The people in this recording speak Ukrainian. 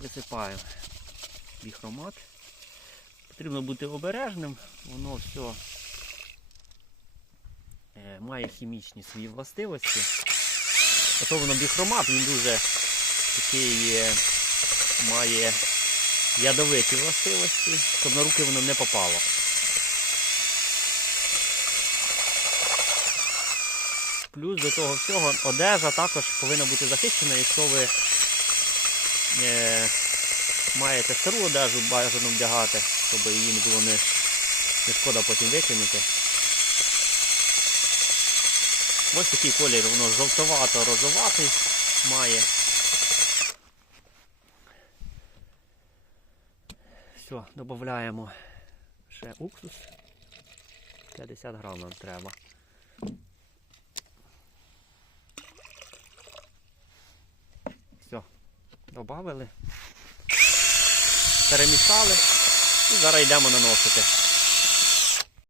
Висипаємо біхромат. Потрібно бути обережним, воно все е, має хімічні свої властивості. Воно біхромат, він дуже такий е, має ядовиті властивості, щоб на руки воно не попало. Плюс до того всього одежа також повинна бути захищена, якщо ви маєте стару одежу, бажано вдягати, щоб її не було не, не шкода потім викинути. Ось такий колір, воно жовтовато-розоватий має. Все, додаємо ще уксус. 50 грам нам треба. Все, додали. Перемішали і зараз йдемо наносити.